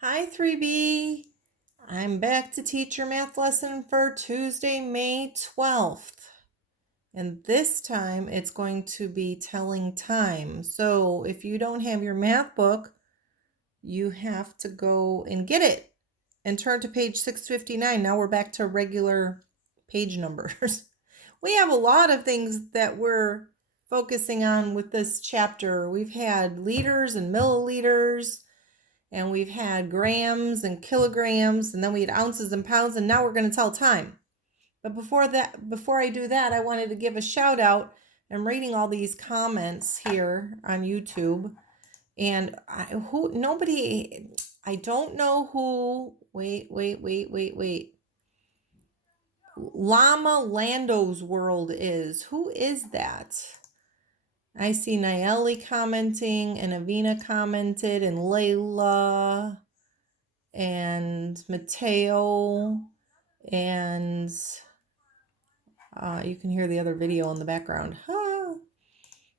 Hi 3B. I'm back to teach your math lesson for Tuesday, May 12th. And this time it's going to be telling time. So if you don't have your math book, you have to go and get it and turn to page 659. Now we're back to regular page numbers. We have a lot of things that we're focusing on with this chapter. We've had liters and milliliters, and we've had grams and kilograms, and then we had ounces and pounds, and now we're going to tell time. But before I do that, I wanted to give a shout out. I'm reading all these comments here on YouTube, and I don't know who. Wait. Llama Lando's World is. Who is that? I see Nayeli commenting, and Avina commented, and Layla, and Mateo, and you can hear the other video in the background.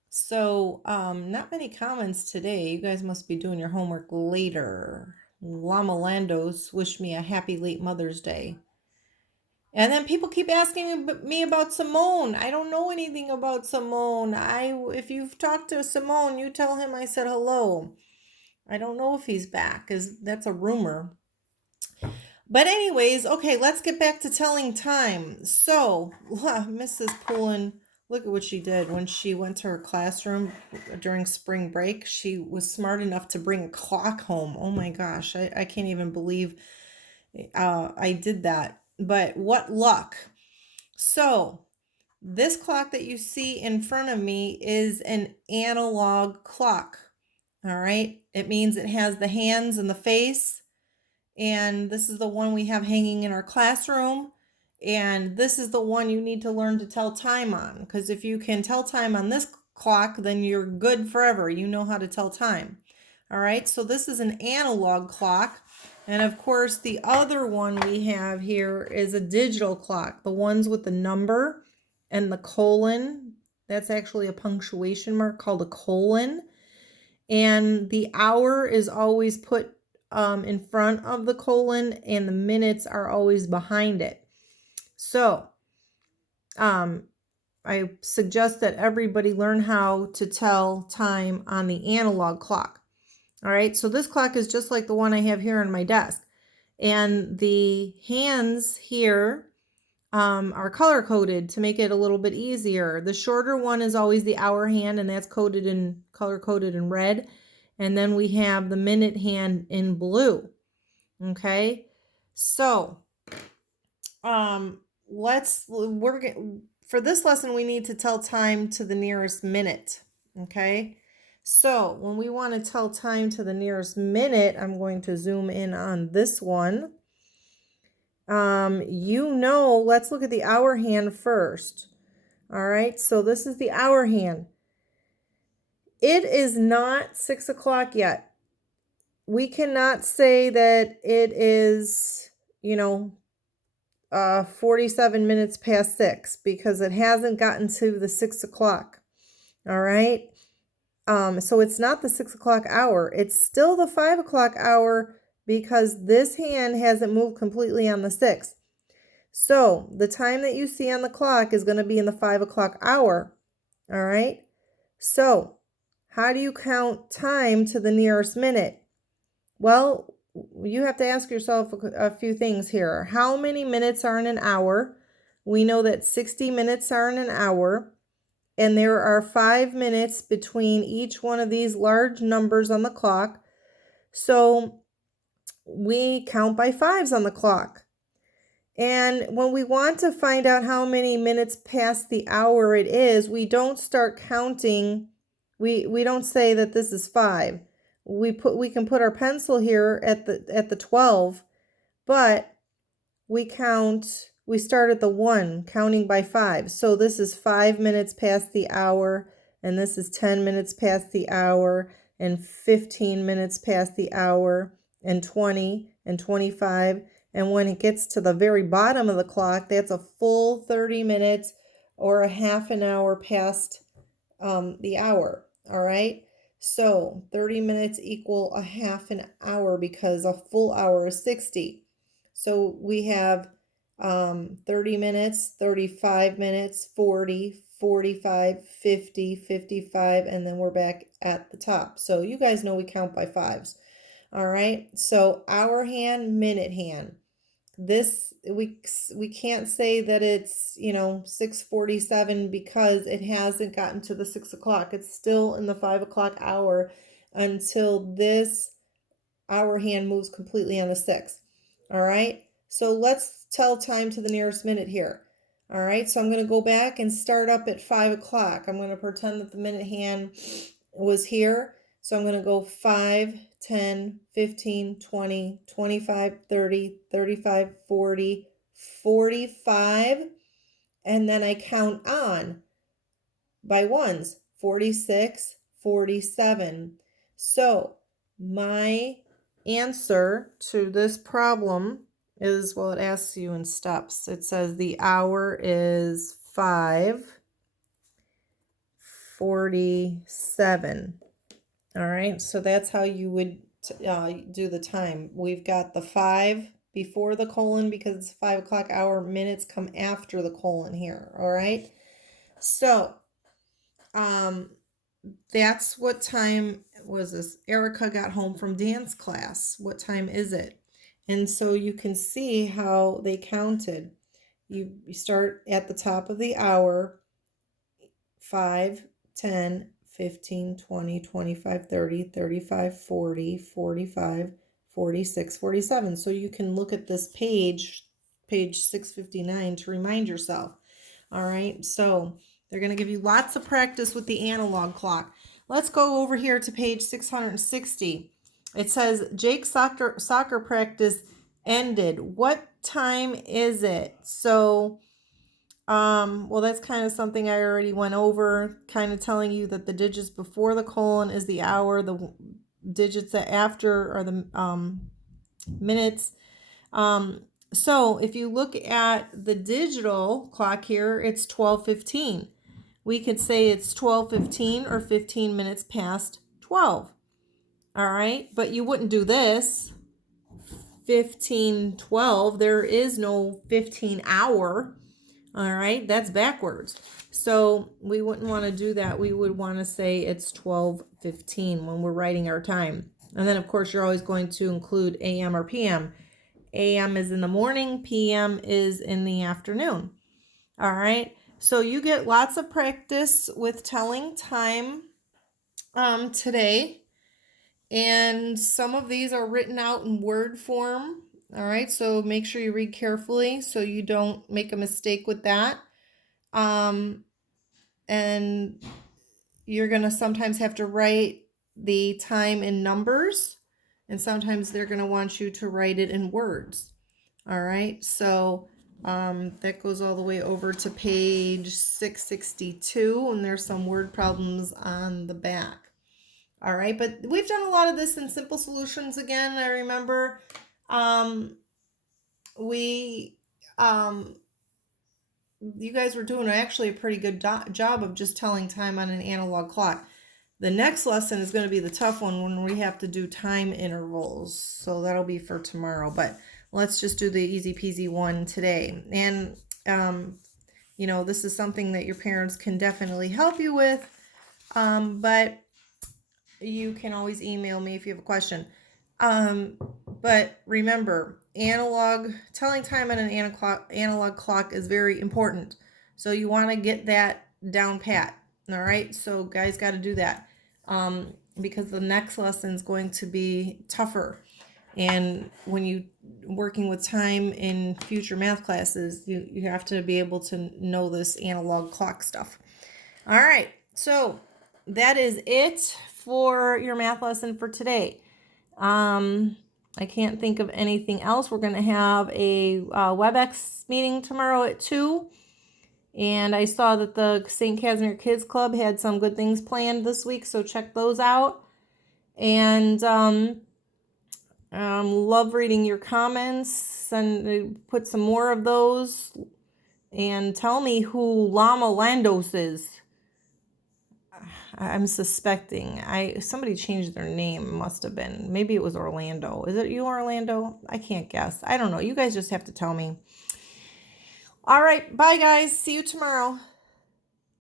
So not many comments today. You guys must be doing your homework later. Llama Landos wish me a happy late Mother's Day. And then people keep asking me about Simone. I don't know anything about Simone. If you've talked to Simone, you tell him I said hello. I don't know if he's back, because that's a rumor. But anyways, okay, let's get back to telling time. So, Mrs. Poulin, look at what she did when she went to her classroom during spring break. She was smart enough to bring a clock home. Oh my gosh, I can't even believe I did that. But what luck. So, this clock that you see in front of me is an analog clock. All right, it means it has the hands and the face. And this is the one we have hanging in our classroom. And this is the one you need to learn to tell time on, because if you can tell time on this clock, then you're good forever. You know how to tell time. All right, so this is an analog clock. And of course, the other one we have here is a digital clock, the ones with the number and the colon. That's actually a punctuation mark called a colon. And the hour is always put in front of the colon, and the minutes are always behind it. So I suggest that everybody learn how to tell time on the analog clock. All right, so this clock is just like the one I have here on my desk. And the hands here are color coded to make it a little bit easier. The shorter one is always the hour hand, and that's color coded in red. And then we have the minute hand in blue. Okay, so for this lesson, we need to tell time to the nearest minute. Okay, so when we want to tell time to the nearest minute, I'm going to zoom in on this one. Let's look at the hour hand first. All right, so this is the hour hand. It is not 6 o'clock yet. We cannot say that it is, 47 minutes past 6, because it hasn't gotten to the 6 o'clock. All right, so it's not the 6 o'clock hour. It's still the 5 o'clock hour, because this hand hasn't moved completely on the 6th. So the time that you see on the clock is going to be in the 5 o'clock hour. All right. So how do you count time to the nearest minute? Well, you have to ask yourself a few things here. How many minutes are in an hour? We know that 60 minutes are in an hour, and there are 5 minutes between each one of these large numbers on the clock. So we count by fives on the clock. And when we want to find out how many minutes past the hour it is, we don't start counting. We don't say that this is 5. We can put our pencil here at the 12, but we start at the 1, counting by 5. So this is 5 minutes past the hour, and this is 10 minutes past the hour, and 15 minutes past the hour, and 20 and 25. And when it gets to the very bottom of the clock, that's a full 30 minutes or a half an hour past the hour. All right. So 30 minutes equal a half an hour because a full hour is 60. So we have 30 minutes, 35 minutes, 40, 45, 50, 55, and then we're back at the top. So you guys know we count by fives. All right. So hour hand, minute hand. This we can't say that it's 6:47 because it hasn't gotten to the 6 o'clock. It's still in the 5 o'clock hour until this hour hand moves completely on the 6. All right, so let's tell time to the nearest minute here. All right, so I'm going to go back and start up at 5 o'clock. I'm going to pretend that the minute hand was here. So I'm going to go 5, 10, 15, 20, 25, 30, 35, 40, 45. And then I count on by ones, 46, 47. So my answer to this problem is, well, it asks you in steps. It says the hour is 5:47. All right, so that's how you would do the time. We've got the 5 before the colon because it's 5 o'clock hour. Minutes come after the colon here. All right, so that's what time was this. Erica got home from dance class. What time is it? And so you can see how they counted. You start at the top of the hour, 5, 10, 15, 20, 25, 30, 35, 40, 45, 46, 47. So you can look at this page 659, to remind yourself. All right, so they're going to give you lots of practice with the analog clock. Let's go over here to page 660. It says Jake's soccer practice ended. What time is it? So well, that's kind of something I already went over, kind of telling you that the digits before the colon is the hour, the digits after are the minutes. So if you look at the digital clock here, it's 12:15. We could say it's 12:15 or 15 minutes past 12. All right, but you wouldn't do this 15:12. There is no 15 hour. All right, that's backwards. So we wouldn't want to do that. We would want to say it's 12:15 when we're writing our time. And then, of course, you're always going to include AM or PM. AM is in the morning, PM is in the afternoon. All right, so you get lots of practice with telling time today. And some of these are written out in word form. All right, so make sure you read carefully so you don't make a mistake with that. And you're going to sometimes have to write the time in numbers, and sometimes they're going to want you to write it in words. All right, so that goes all the way over to page 662, and there's some word problems on the back. All right, but we've done a lot of this in Simple Solutions again. I remember you guys were doing actually a pretty good job of just telling time on an analog clock. The next lesson is going to be the tough one when we have to do time intervals. So that'll be for tomorrow, but let's just do the easy peasy one today. And, this is something that your parents can definitely help you with, but you can always email me if you have a question. But remember, telling time on an analog clock is very important. So you want to get that down pat. All right. So guys got to do that. Because the next lesson is going to be tougher. And when you working with time in future math classes, you have to be able to know this analog clock stuff. All right. So that is it for your math lesson for today. I can't think of anything else. We're going to have a WebEx meeting tomorrow at 2. And I saw that the St. Casimir Kids Club had some good things planned this week, so check those out. And love reading your comments, and put some more of those. And tell me who Llama Landos is. I'm suspecting. Somebody changed their name, must have been. Maybe it was Orlando. Is it you, Orlando? I can't guess. I don't know. You guys just have to tell me. All right, bye guys. See you tomorrow.